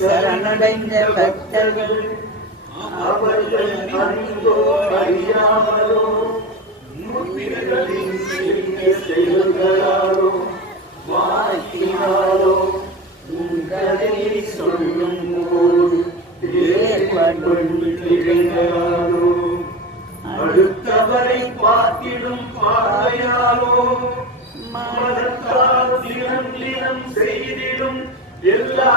சரணடைந்த பக்தர்கள் அவர்கள் அறிந்தோ அறியாமலோ முற்பிறர்களின் செயல்களாலோ வாக்கினாலோ உன் கதையை சொல்லும் போது ஏற்பட்டாலோ அடுத்தவரை பார்த்திடும் பார்வையாலோ மனத்தால் தினம் தினம் செய்திடும் எல்லா